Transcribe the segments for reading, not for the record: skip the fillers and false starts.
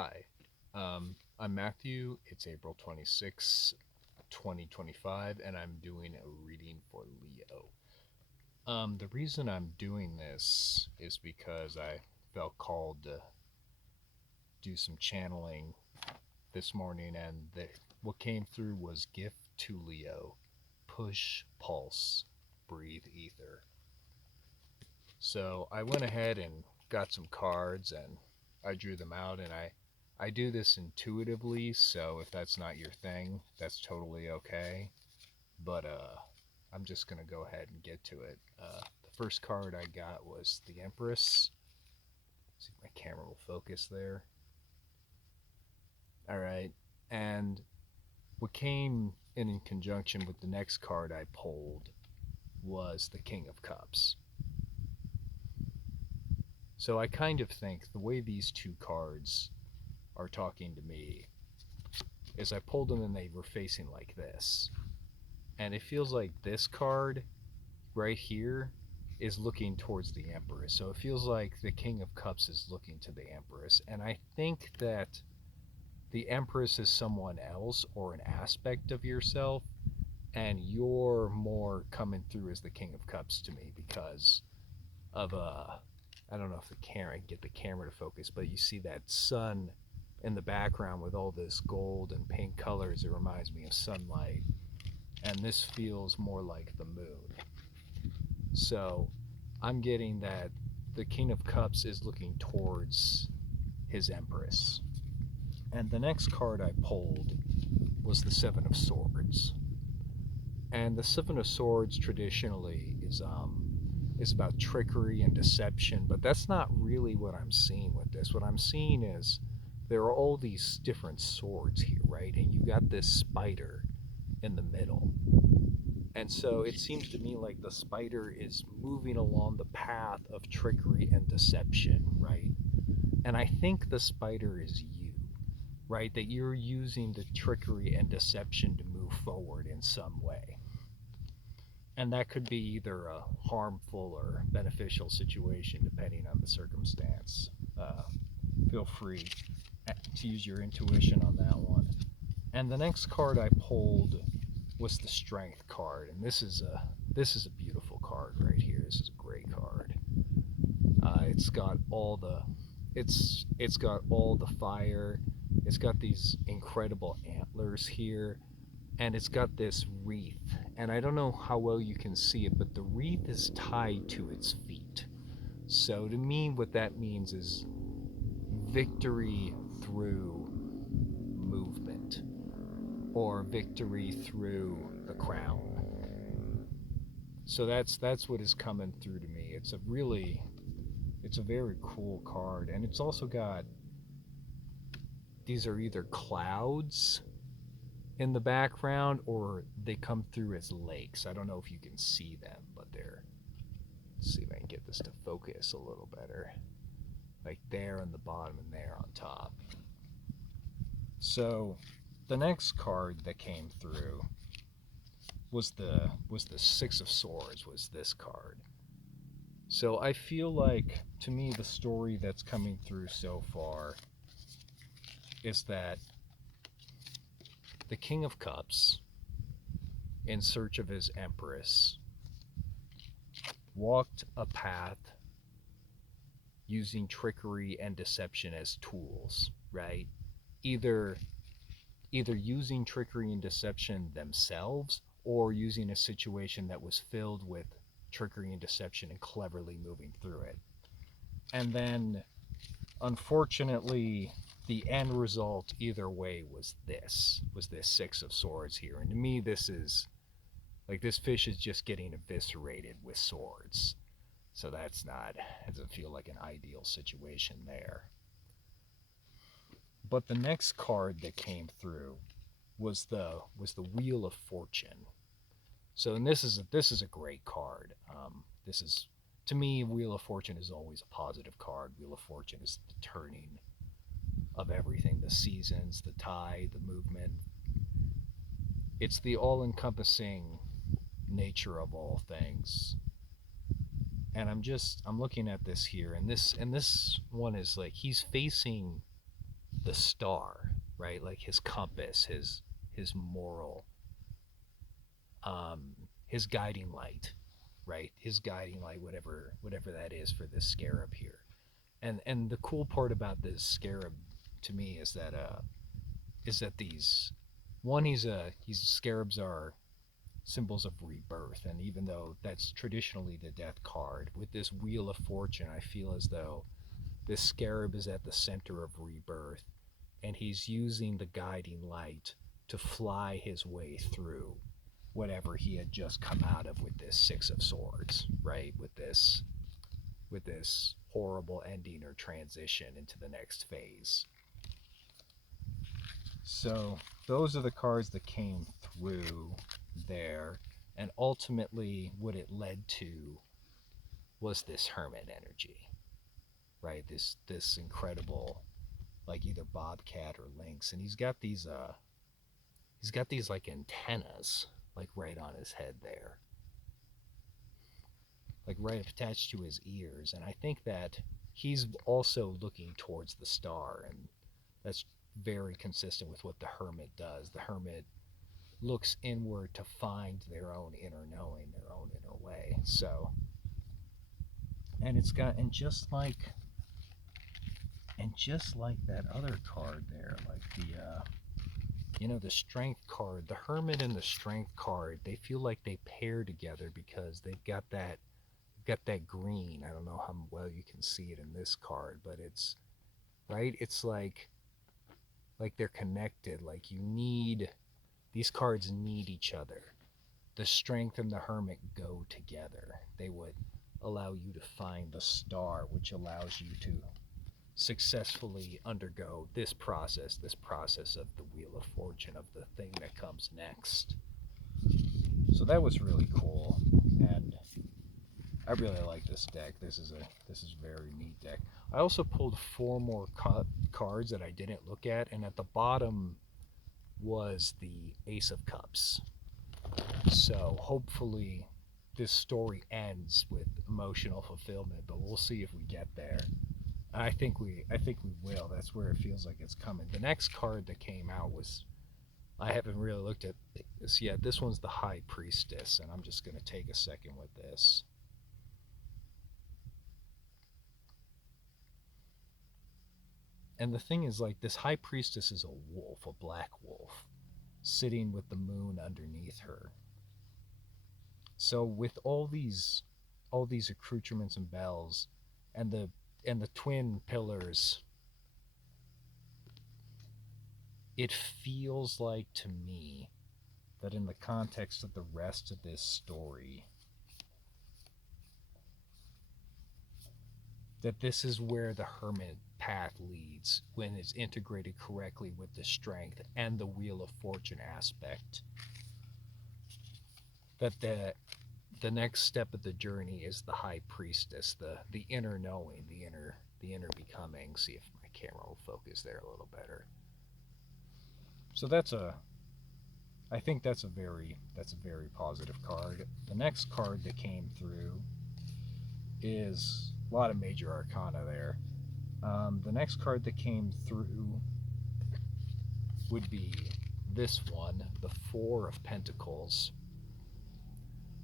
Hi, I'm Matthew. It's April 26, 2025, and I'm doing a reading for Leo. The reason I'm doing this is because I felt called to do some channeling this morning, and what came through was Gift to Leo, Push, Pulse, Breathe, Ether. So I went ahead and got some cards and I drew them out, and I do this intuitively, so if that's not your thing, that's totally okay. But I'm just gonna go ahead and get to it. The first card I got was the Empress. Let's see if my camera will focus there. All right, and what came in conjunction with the next card I pulled was the King of Cups. So I kind of think the way these two cards are talking to me is I pulled them and they were facing like this. And it feels like this card right here is looking towards the Empress. So it feels like the King of Cups is looking to the Empress. And I think that the Empress is someone else or an aspect of yourself, and you're more coming through as the King of Cups to me because of I don't know if the camera I can get the camera to focus, but you see that sun in the background with all this gold and pink colors. It reminds me of sunlight, and this feels more like the moon. So I'm getting that the King of Cups is looking towards his Empress. And the next card I pulled was the Seven of Swords. And the Seven of Swords traditionally is about trickery and deception, but that's not really what I'm seeing with this. What I'm seeing is there are all these different swords here, right? And you got this spider in the middle. And so it seems to me like the spider is moving along the path of trickery and deception, right? And I think the spider is you, right? That you're using the trickery and deception to move forward in some way. And that could be either a harmful or beneficial situation depending on the circumstance. Uh, Feel free to use your intuition on that one. And the next card I pulled was the Strength card, and this is a beautiful card right here. This is a great card. It's got all the it's got all the fire. It's got these incredible antlers here, and it's got this wreath. And I don't know how well you can see it, but the wreath is tied to its feet. So to me, what that means is victory through movement or victory through the crown. So that's what is coming through to me. It's a very cool card, and it's also got these are either clouds in the background or they come through as lakes. I don't know if you can see them, but they're, let's see if I can get this to focus a little better. Like there on the bottom and there on top. So the next card that came through was the Six of Swords, was this card. So I feel like to me the story that's coming through so far is that the King of Cups, in search of his Empress, walked a path using trickery and deception as tools, right? Either either using trickery and deception themselves or using a situation that was filled with trickery and deception and cleverly moving through it. And then unfortunately the end result either way was this Six of Swords here. And to me this is like this fish is just getting eviscerated with swords. So that's not, it doesn't feel like an ideal situation there. But the next card that came through was the Wheel of Fortune. So, and this is a great card. This is, to me, Wheel of Fortune is always a positive card. Wheel of Fortune is the turning of everything, the seasons, the tide, the movement. It's the all-encompassing nature of all things. And I'm looking at this here, and this one is like he's facing the star, right? Like his compass, his moral, um, his guiding light, right? His guiding light, whatever that is for this scarab here. And the cool part about this scarab to me is that these one he's scarabs are symbols of rebirth, and even though that's traditionally the death card, with this wheel of fortune I feel as though this scarab is at the center of rebirth, and he's using the guiding light to fly his way through whatever he had just come out of with this Six of Swords, right? With this horrible ending or transition into the next phase. So those are the cards that came through there, and ultimately what it led to was this hermit energy, right? This incredible, like either bobcat or lynx, and he's got these like antennas like right on his head there, like right attached to his ears, and I think that he's also looking towards the star, and that's very consistent with what the hermit does. The hermit looks inward to find their own inner knowing, their own inner way. So, and it's got, and just like that other card there, like the strength card, the hermit and the strength card, they feel like they pair together because they've got that green. I don't know how well you can see it in this card, but it's right. It's like they're connected. Like these cards need each other. The strength and the hermit go together. They would allow you to find the star, which allows you to successfully undergo this process of the Wheel of Fortune, of the thing that comes next. So that was really cool, and I really like this deck. This is a very neat deck. I also pulled 4 more cards that I didn't look at, and at the bottom was the Ace of Cups. So hopefully this story ends with emotional fulfillment, but we'll see if we get there. I think we will. That's where it feels like it's coming. The next card that came out was, I haven't really looked at this yet. This one's the High Priestess, and I'm just going to take a second with this. And the thing is, like, this High Priestess is a wolf, a black wolf, sitting with the moon underneath her. So with all these accoutrements and bells, and the twin pillars, it feels like to me that in the context of the rest of this story, that this is where the hermit path leads when it's integrated correctly with the strength and the Wheel of Fortune aspect. That the next step of the journey is the High Priestess, the inner knowing, the inner becoming. See if my camera will focus there a little better. So I think that's a very positive card. The next card that came through is a lot of major arcana there. The next card that came through would be this one, the Four of Pentacles.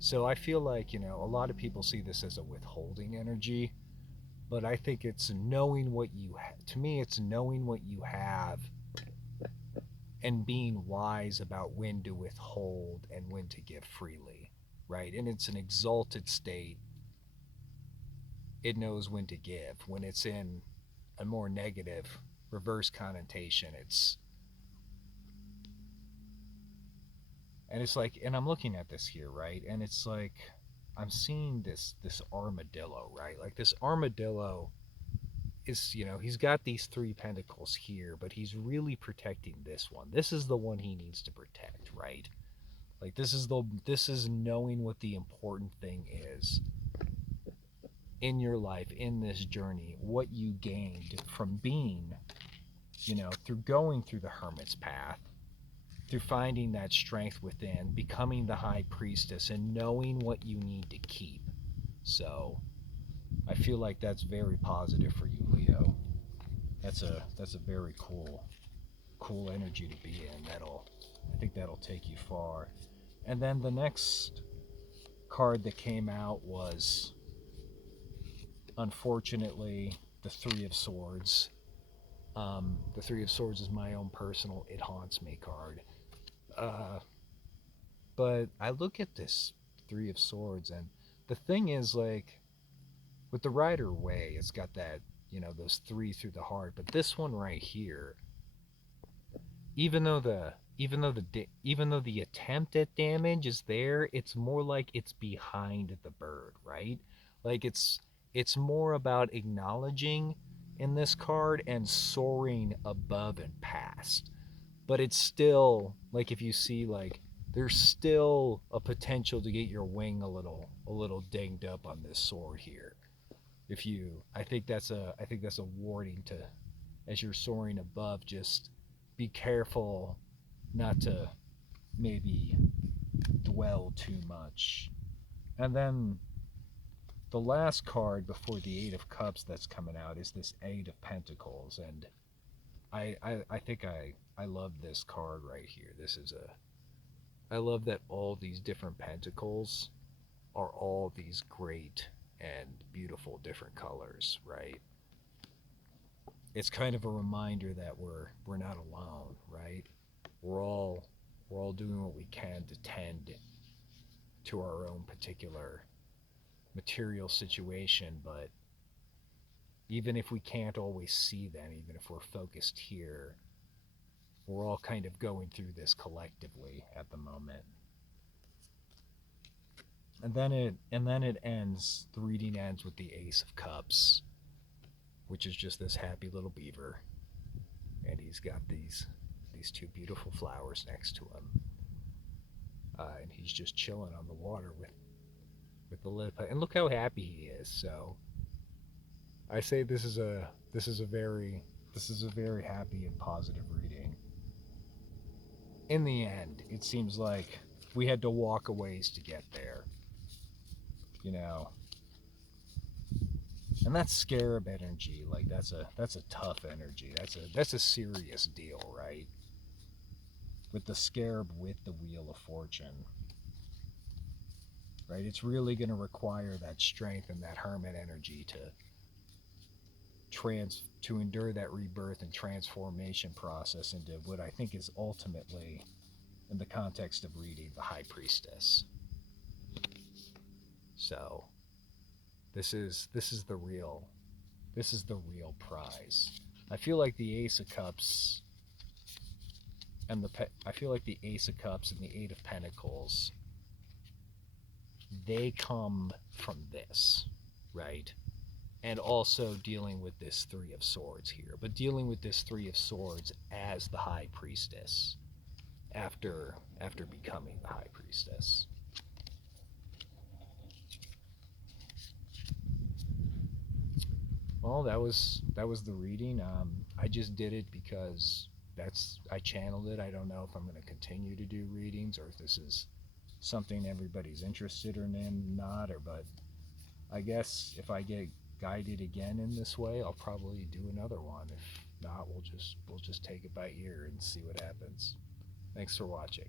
So I feel like, a lot of people see this as a withholding energy, but I think it's knowing what you have. To me, it's knowing what you have and being wise about when to withhold and when to give freely, right? And it's an exalted state. It knows when to give. When it's in a more negative, reverse connotation, and it's like, and I'm looking at this here, right? And it's like, I'm seeing this armadillo, right? Like this armadillo is, he's got these 3 pentacles here, but he's really protecting this one. This is the one he needs to protect, right? Like this is knowing what the important thing is in your life, in this journey, what you gained from being, through going through the hermit's path, through finding that strength within, becoming the High Priestess, and knowing what you need to keep. So I feel like that's very positive for you, Leo. that's a very cool energy to be in. I think that'll take you far. And then the next card that came out was, unfortunately, the Three of Swords. The Three of Swords is my own personal "It Haunts Me" card. Uh, but I look at this Three of Swords, and the thing is, like, with the Rider Way, it's got that, those three through the heart. But this one right here, even though the attempt at damage is there, it's more like it's behind the bird, right? Like it's more about acknowledging in this card and soaring above and past. But it's still like, if you see, like, there's still a potential to get your wing a little dinged up on this sword here. If you I think that's a warning to, as you're soaring above, just be careful not to maybe dwell too much. And then the last card before the Eight of Cups that's coming out is this Eight of Pentacles, and I think I love this card right here. I love that all these different pentacles are all these great and beautiful different colors, right? It's kind of a reminder that we're not alone, right? We're all doing what we can to tend to our own particular material situation, but even if we can't always see them, even if we're focused here, we're all kind of going through this collectively at the moment. And then it ends, the reading ends with the Ace of Cups, which is just this happy little beaver, and he's got these two beautiful flowers next to him, and he's just chilling on the water with the lip. And look how happy he is. So I say this is a very happy and positive reading. In the end, it seems like we had to walk a ways to get there, you know. And that's scarab energy. Like, that's a tough energy. That's a serious deal, right? With the scarab with the Wheel of Fortune, right? It's really going to require that strength and that hermit energy to endure that rebirth and transformation process into what I think is ultimately, in the context of reading, the High Priestess. So this is the real prize. I feel like the Ace of Cups I feel like the Ace of Cups and the Eight of Pentacles, they come from this, right? And also dealing with this Three of Swords here, but dealing with this Three of Swords as the High Priestess after becoming the High Priestess. Well, that was the reading. I just did it because I channeled it. I don't know if I'm going to continue to do readings or if this is something everybody's interested in, not, or but I guess if I get guided again in this way, I'll probably do another one. If not, we'll just take it by ear and see what happens. Thanks for watching.